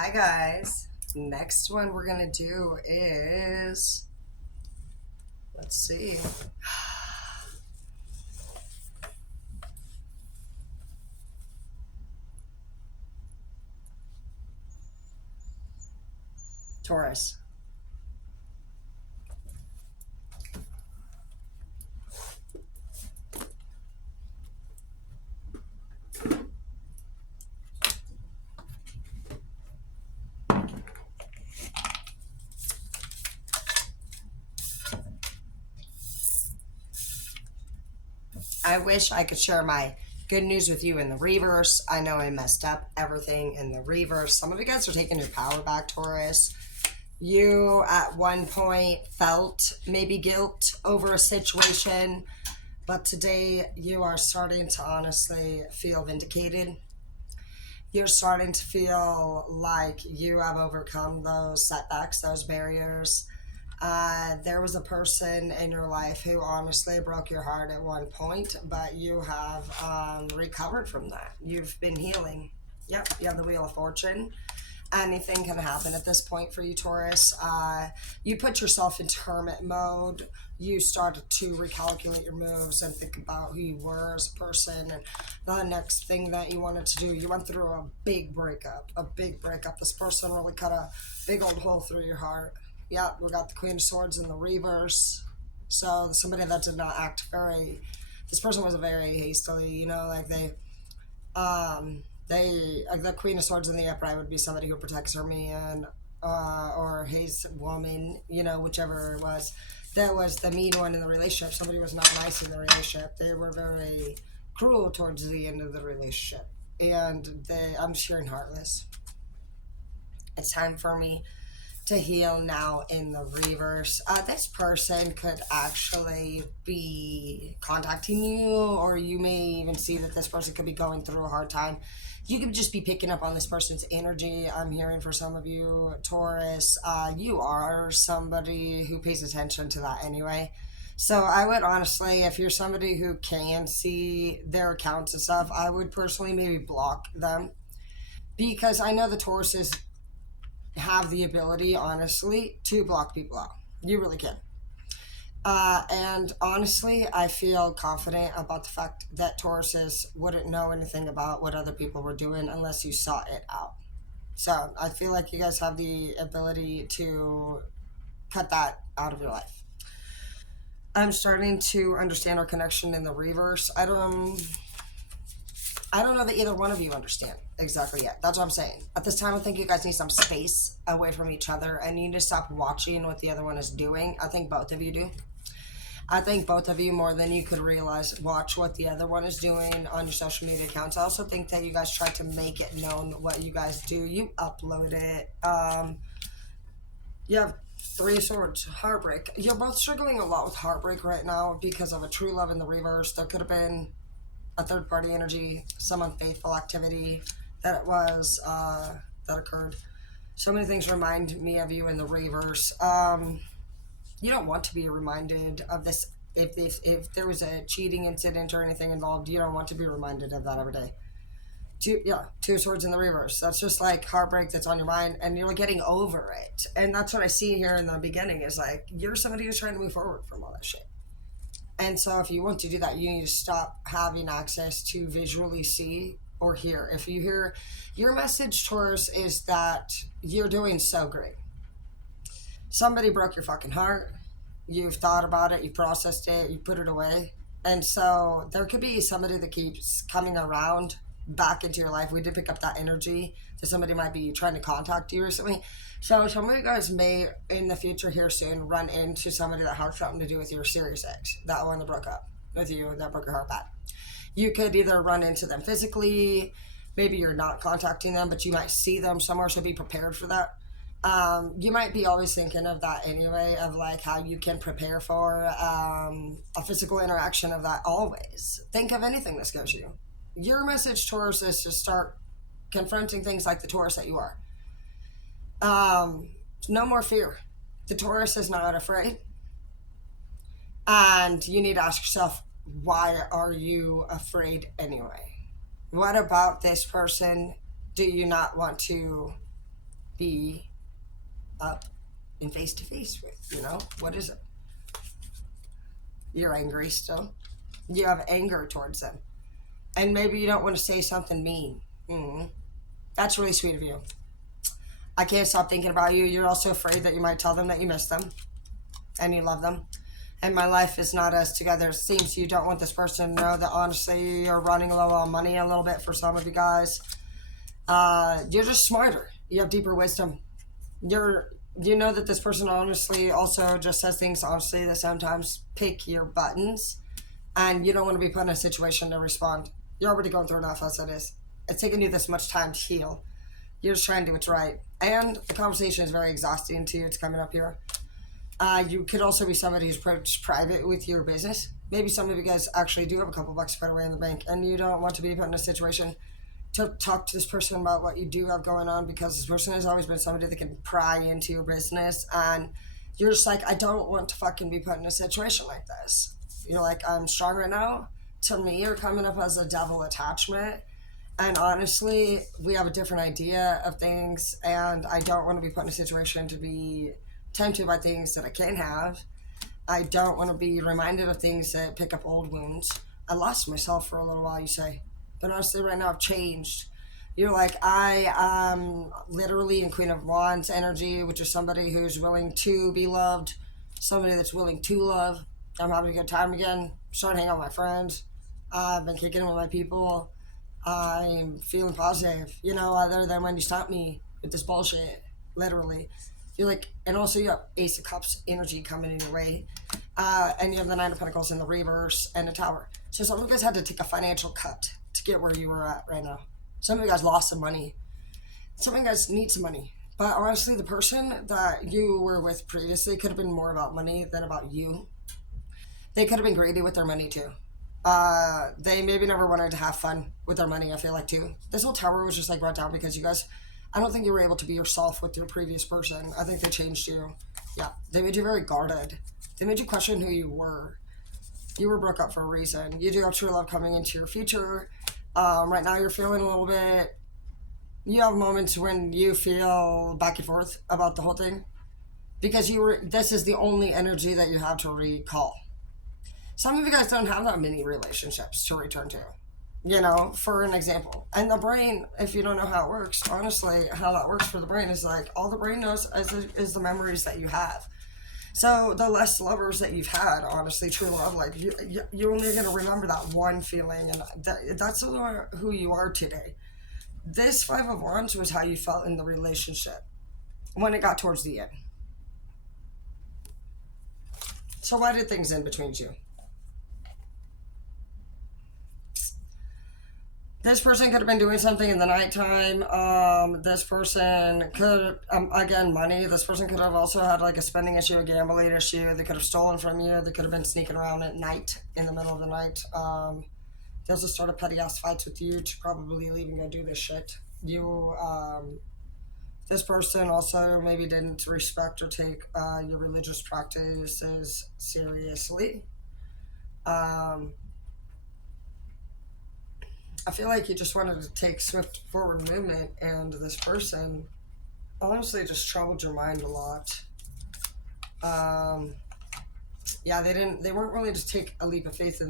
Hi guys. Next one we're gonna do is, let's see, Taurus. I wish I could share my good news with you in the reverse. I know I messed up everything in the reverse. Some of you guys are taking your power back, Taurus. You at one point felt maybe guilt over a situation, but today you are starting to honestly feel vindicated. You're starting to feel like you have overcome those setbacks, those barriers. There was a person in your life who honestly broke your heart at one point, but you have recovered from that. You've been healing. Yep, you have the Wheel of Fortune. Anything can happen at this point for you, Taurus. You put yourself into hermit mode. You started to recalculate your moves and think about who you were as a person and the next thing that you wanted to do. You went through a big breakup, This person really cut a big old hole through your heart. Yeah, we got the Queen of Swords in the reverse. So somebody that did not act very, this person was very hastily, like the Queen of Swords in the upright would be somebody who protects her man, or his woman, whichever it was. That was the mean one in the relationship. Somebody was not nice in the relationship. They were very cruel towards the end of the relationship, and I'm just hearing heartless. It's time for me to heal now in the reverse. This person could actually be contacting you, or you may even see that this person could be going through a hard time. You could just be picking up on this person's energy. I'm hearing for some of you, Taurus, you are somebody who pays attention to that anyway. So I would honestly, if you're somebody who can see their accounts and stuff, I would personally maybe block them, because I know the Tauruses have the ability, honestly, to block people out. You really can. And honestly, I feel confident about the fact that Tauruses wouldn't know anything about what other people were doing unless you sought it out. So I feel like you guys have the ability to cut that out of your life. I'm starting to understand our connection in the reverse. I don't know that either one of you understand exactly yet. That's what I'm saying. At this time, I think you guys need some space away from each other, and you need to stop watching what the other one is doing. I think both of you do. I think both of you, more than you could realize, watch what the other one is doing on your social media accounts. I also think that you guys try to make it known what you guys do. You upload it. You have Three of Swords, heartbreak. You're both struggling a lot with heartbreak right now because of a true love in the reverse. There could have been a third party energy, some unfaithful activity that that occurred. So many things remind me of you in the reverse. You don't want to be reminded of this. If there was a cheating incident or anything involved, you don't want to be reminded of that every day. Two of Swords in the reverse. That's just like heartbreak that's on your mind, and you're getting over it. And that's what I see here in the beginning is like you're somebody who's trying to move forward from all that shit. And so if you want to do that, you need to stop having access to visually see or hear. If you hear your message, Taurus, is that you're doing so great. Somebody broke your fucking heart. You've thought about it, you processed it, you put it away. And so there could be somebody that keeps coming around back into your life. We did pick up that energy that somebody might be trying to contact you recently. So some of you guys may, in the future here soon, run into somebody that has something to do with your serious ex, that one that broke up with you, that broke your heart bad. You could either run into them physically, maybe you're not contacting them, but you might see them somewhere, so be prepared for that. You might be always thinking of that anyway, of like how you can prepare for a physical interaction of that always. Think of anything that scares you. Your message, Taurus, is to start confronting things like the Taurus that you are. No more fear. The Taurus is not afraid. And you need to ask yourself, why are you afraid anyway? What about this person do you not want to be up and face to face with? What is it? You're angry still. You have anger towards them. And maybe you don't want to say something mean. That's really sweet of you. I can't stop thinking about you. You're also afraid that you might tell them that you miss them and you love them. And my life is not as together. It seems you don't want this person to know that honestly you're running low on money a little bit for some of you guys. You're just smarter. You have deeper wisdom. You know that this person honestly also just says things honestly that sometimes pick your buttons, and you don't want to be put in a situation to respond. You're already going through enough as it is. It's taken you this much time to heal. You're just trying to do what's right. And the conversation is very exhausting to you. It's coming up here. You could also be somebody who's private with your business. Maybe some of you guys actually do have a couple bucks put away in the bank, and you don't want to be put in a situation to talk to this person about what you do have going on, because this person has always been somebody that can pry into your business, and you're just like, I don't want to fucking be put in a situation like this. You're like, I'm strong right now. To me, you're coming up as a devil attachment. And honestly, we have a different idea of things, and I don't want to be put in a situation to be tempted by things that I can't have. I don't want to be reminded of things that pick up old wounds. I lost myself for a little while, you say. But honestly, right now I've changed. You're like, I am literally in Queen of Wands energy, which is somebody who's willing to be loved, somebody that's willing to love. I'm having a good time again. Starting to hang out with my friends. I've been kicking it with my people. I'm feeling positive, other than when you stop me with this bullshit, literally. You're like, and also you have Ace of Cups energy coming in your way, and you have the Nine of Pentacles in the reverse and a Tower. So some of you guys had to take a financial cut to get where you were at right now. Some of you guys lost some money. Some of you guys need some money. But honestly, the person that you were with previously could have been more about money than about you. They could have been greedy with their money too. They maybe never wanted to have fun with their money, I feel like, too. This whole Tower was just like brought down because you guys, I don't think you were able to be yourself with your previous person. I think they changed you. Yeah, they made you very guarded. They made you question who you were. You were broke up for a reason. You do have true love coming into your future. Right now you're feeling a little bit, you have moments when you feel back and forth about the whole thing, because this is the only energy that you have to recall. Some of you guys don't have that many relationships to return to, for an example. And the brain, if you don't know how it works, honestly, how that works for the brain is like, all the brain knows is the memories that you have. So the less lovers that you've had, honestly, true love, like, you're only going to remember that one feeling, and that's who you are today. This Five of Wands was how you felt in the relationship when it got towards the end. So why did things end between you? This person could have been doing something in the nighttime. This person could, again, money. This person could have also had like a spending issue, a gambling issue. They could have stolen from you. They could have been sneaking around at night, in the middle of the night. They also started petty ass fights with you to probably leave and go do this shit. This person also maybe didn't respect or take your religious practices seriously. I feel like you just wanted to take swift forward movement, and this person honestly just troubled your mind a lot. Yeah, they weren't willing to take a leap of faith,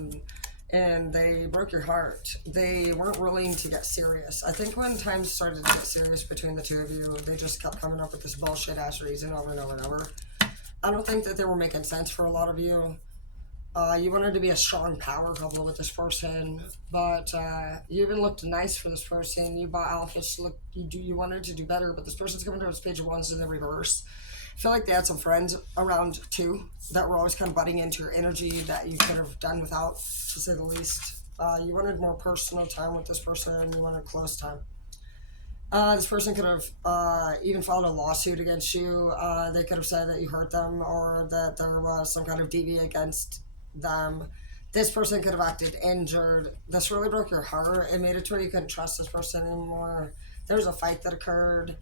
and they broke your heart. They weren't willing to get serious. I think when times started to get serious between the two of you, they just kept coming up with this bullshit ass reason over and over and over. I don't think that they were making sense for a lot of you. You wanted to be a strong power couple with this person, but you even looked nice for this person. You bought outfits. You wanted to do better, but this person's coming to this Page of Wands in the reverse. I feel like they had some friends around too that were always kind of butting into your energy that you could have done without, to say the least. You wanted more personal time with this person. You wanted close time. This person could have even filed a lawsuit against you. They could have said that you hurt them, or that there was some kind of DV against them. This person could have acted injured. This really broke your heart. It made it to where you couldn't trust this person anymore. There was a fight that occurred.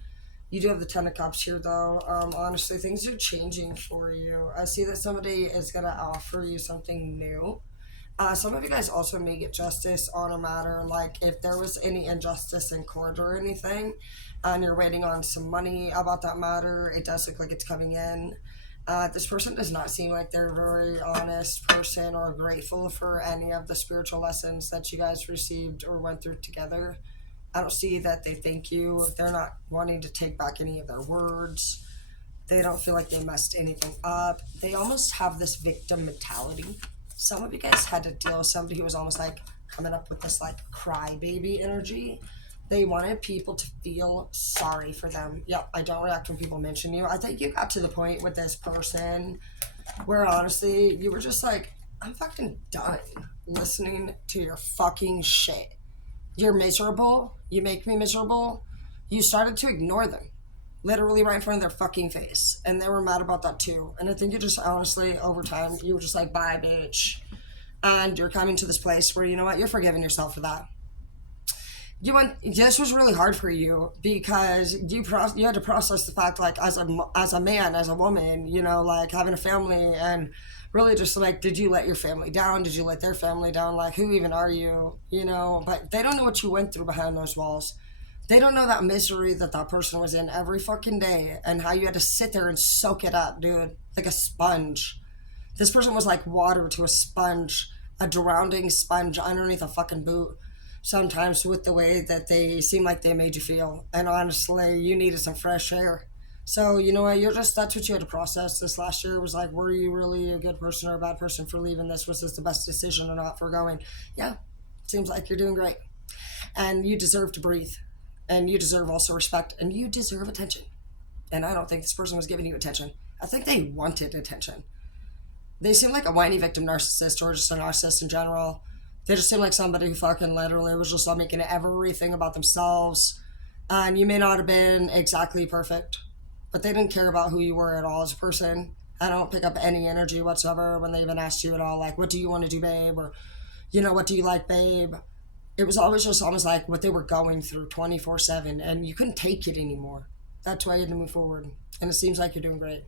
You do have the Ten of Cups here, though. Honestly, things are changing for you. I see that somebody is going to offer you something new. Some of you guys also may get justice on a matter, like if there was any injustice in court or anything, and you're waiting on some money about that matter, it does look like it's coming in. This person does not seem like they're a very honest person or grateful for any of the spiritual lessons that you guys received or went through together. I don't see that they thank you. They're not wanting to take back any of their words. They don't feel like they messed anything up. They almost have this victim mentality. Some of you guys had to deal with somebody who was almost like coming up with this like crybaby energy. They wanted people to feel sorry for them. Yep, I don't react when people mention you. I think you got to the point with this person where honestly you were just like, I'm fucking done listening to your fucking shit. You're miserable. You make me miserable. You started to ignore them. Literally right in front of their fucking face. And they were mad about that too. And I think you just honestly, over time, you were just like, bye, bitch. And you're coming to this place where, you know what, you're forgiving yourself for that. This was really hard for you because you had to process the fact, like, as a man, as a woman, you know, like having a family, and really just like, did you let your family down? Did you let their family down? Like, who even are you? You know, but they don't know what you went through behind those walls. They don't know that misery that person was in every fucking day and how you had to sit there and soak it up, dude, like a sponge. This person was like water to a sponge, a drowning sponge underneath a fucking boot. Sometimes with the way that they seem like they made you feel. And honestly, you needed some fresh air. So, you know what, that's what you had to process this last year was like, were you really a good person or a bad person for leaving this? Was this the best decision or not for going? Yeah, seems like you're doing great. And you deserve to breathe. And you deserve also respect. And you deserve attention. And I don't think this person was giving you attention. I think they wanted attention. They seem like a whiny victim narcissist or just a narcissist in general. They just seem like somebody who fucking literally was just like making everything about themselves. And you may not have been exactly perfect, but they didn't care about who you were at all as a person. I don't pick up any energy whatsoever when they even asked you at all, like, what do you want to do, babe? Or, you know, what do you like, babe? It was always just almost like what they were going through 24/7, and you couldn't take it anymore. That's why you had to move forward. And it seems like you're doing great.